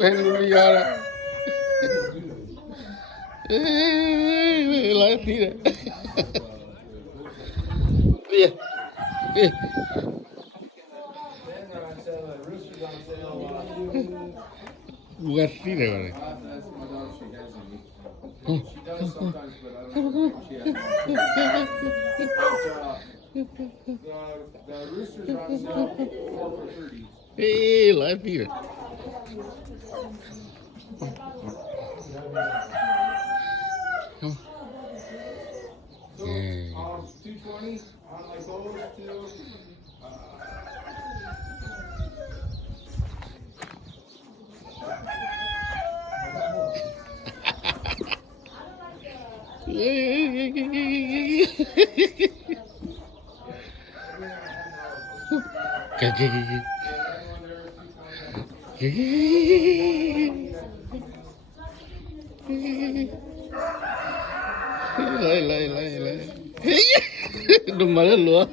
Hallelujah. Like it. Yeah. Yeah. Bukan sih deh mana. That's my dog. She has any. She does sometimes, but I don't know if she has any. The roosters are on sale 4 for 30. Like it. So, 220 on like those two. Lại. Đừng mà lên lửa.